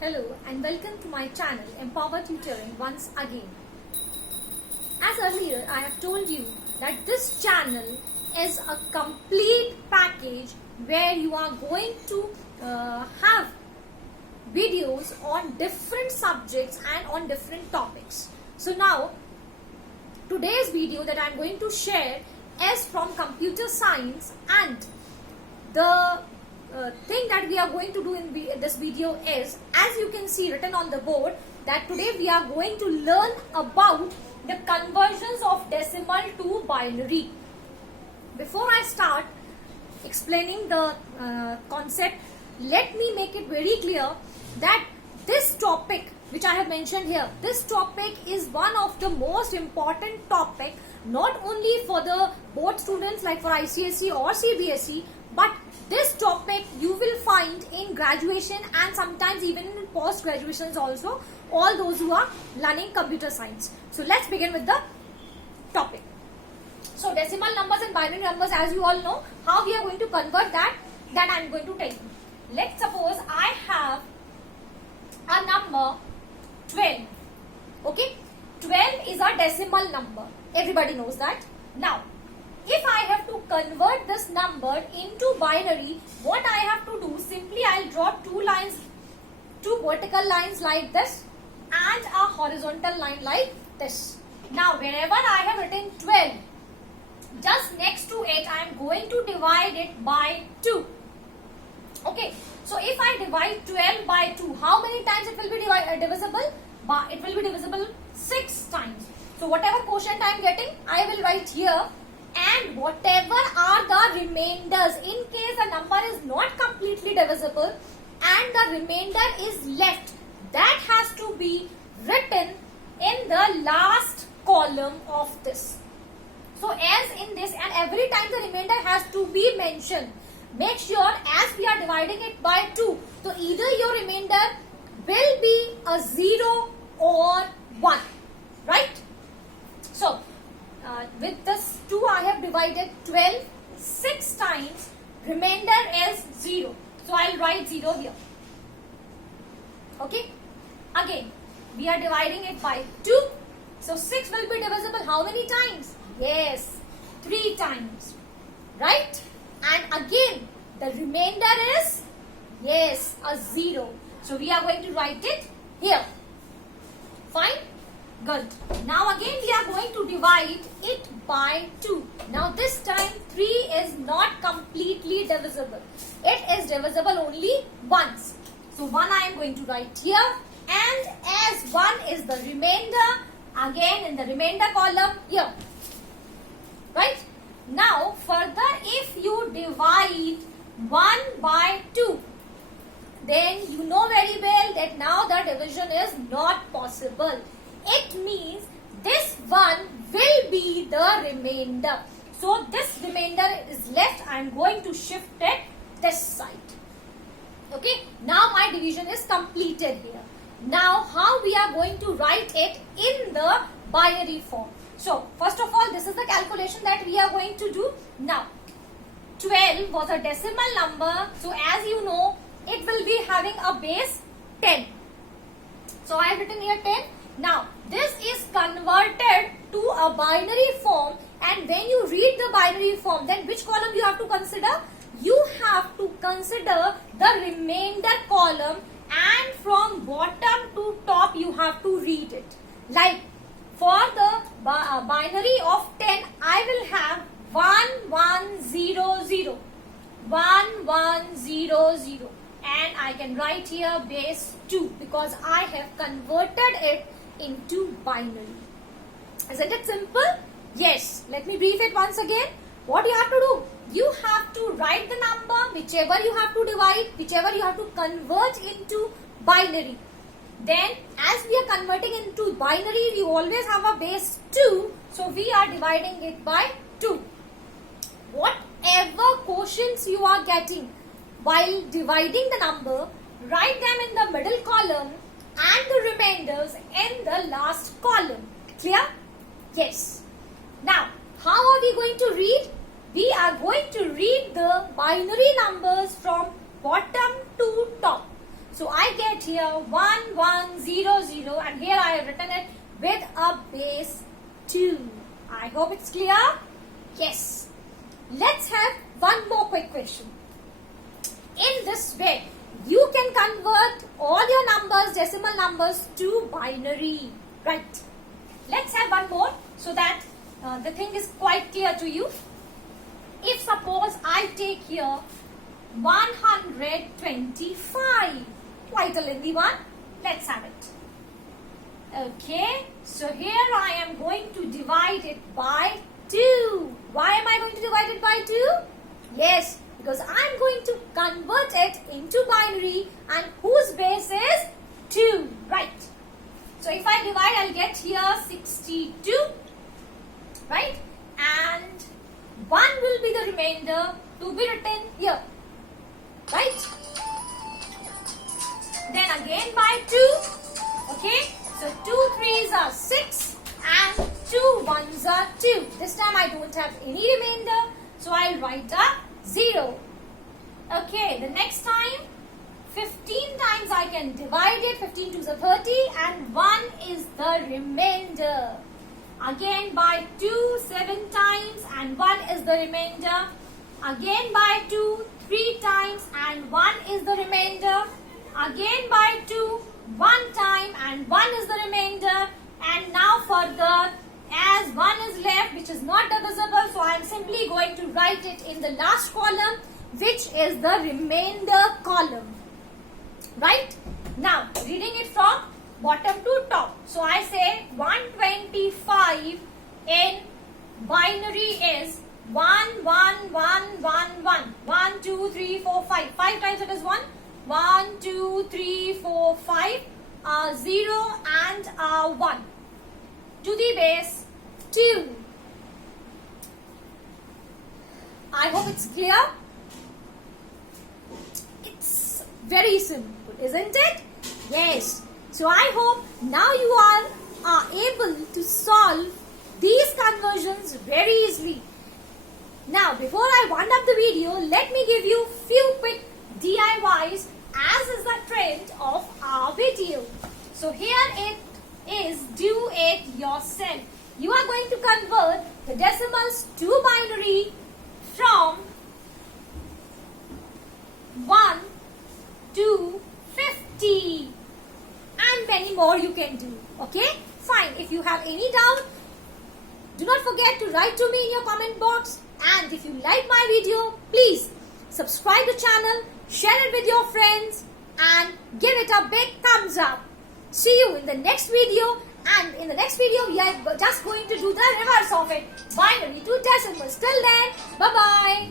Hello and welcome to my channel Empower Tutoring once again. As earlier I have told you that this channel is a complete package where you are going to have videos on different subjects and on different topics. So now today's video that I am going to share is from computer science, and the thing that we are going to do in this video is, as you can see written on the board, that today we are going to learn about the conversions of decimal to binary. Before I start explaining the concept, let me make it very clear that this topic which I have mentioned here, this topic is one of the most important topic, not only for the board students like for ICSE or CBSE, but this topic you will find in graduation and sometimes even in post graduations also, all those who are learning computer science. So let's begin with the topic. So decimal numbers and binary numbers, as you all know, how we are going to convert that I am going to tell you. Let's suppose I have a number 12. Okay, 12 is a decimal number. Everybody knows that. Now, if I have to convert this number into binary, what I have to do, simply I'll draw two lines, two vertical lines like this and a horizontal line like this. Now, wherever I have written 12, just next to it I am going to divide it by 2. Okay, so if I divide 12 by 2, how many times it will be divisible? It will be divisible 6 times. So whatever quotient I am getting, I will write here, and whatever are the remainders, in case the number is not completely divisible and the remainder is left, that has to be written in the last column of this. So as in this, and every time the remainder has to be mentioned. Make sure as we are dividing it by 2, so either your remainder will be a 0 or 1, right? So with this 2 I have divided 12 6 times, remainder is 0. So I will write 0 here. Okay. Again, we are dividing it by 2. So 6 will be divisible how many times? Yes, 3 times. Right? And again, the remainder is, yes, a 0. So we are going to write it here. Fine? Good. Now again we are going to divide it by 2. Now this time 3 is not completely divisible. It is divisible only once. So 1 I am going to write here, and as 1 is the remainder, again in the remainder column here. Right? Now further, if you divide 1 by 2, then you know very well that now the division is not possible. It means this 1 will be the remainder. So this remainder is left. I am going to shift it this side. Okay. Now my division is completed here. Now how we are going to write it in the binary form? So first of all, this is the calculation that we are going to do. Now 12 was a decimal number. So as you know, it will be having a base 10. So I have written here 10. Now, this is converted to a binary form, and when you read the binary form, then which column you have to consider? You have to consider the remainder column, and from bottom to top you have to read it. Like for the binary of 10, I will have 1100, 1100, and I can write here base 2 because I have converted it into binary. Isn't it simple? Yes. Let me brief it once again. What you have to do? You have to write the number, whichever you have to divide, whichever you have to convert into binary. Then as we are converting into binary, you always have a base 2. So we are dividing it by 2. Whatever quotients you are getting while dividing the number, write them in the middle column and the remainders in the last column. Clear? Yes. Now, how are we going to read? We are going to read the binary numbers from bottom to top. So I get here 1100 and here I have written it with a base 2. I hope it's clear. Yes. Let's have one more quick question. In this way, you can convert all your numbers, decimal numbers, to binary. Right. Let's have one more so that the thing is quite clear to you. If suppose I take here 125, quite a lengthy one. Let's have it. Okay, so here I am going to divide it by 2. Why am I going to divide it by 2? Yes, because I'm going to convert it into binary and whose base is 2. Right. So if I divide, I'll get here 62. Right. And 1 will be the remainder to be written here. Right. Then again by 2. Okay. So 2 3s are 6 and 2 1s are 2. This time I don't have any remainder. So I'll write a 0. Okay. The next time 15 times I can divide it. 15 2s are 30 and 1 is the remainder. Again by 2 7 times and 1 is the remainder. Again by 2 3 times and 1 is the remainder. Again by 2 1 time and 1 is the remainder. And now further, as 1 is left which is not divisible, so I am simply going to write it in the last column, which is the remainder column. Right? Now reading it from bottom to top. So I say 125 in binary is 1 1 1 1 1. 1 2 3 4 5. 5 times it is 1. 1 2 3 4 5. 0 and 1 to the base 2. I hope it's clear. It's very simple, isn't it? Yes. So I hope now you are able to solve these conversions very easily. Now before I wind up the video, let me give you few quick DIYs as is the trend of our video. So here it is, do it yourself. You are going to convert the decimals to binary from 1 to 50 and many more you can do. Okay, fine. If you have any doubt, do not forget to write to me in your comment box. And if you like my video, please subscribe to the channel, share it with your friends and give it a big thumbs up. See you in the next video, and in the next video we are just going to do the reverse of it, binary to decimals. Till then, bye bye.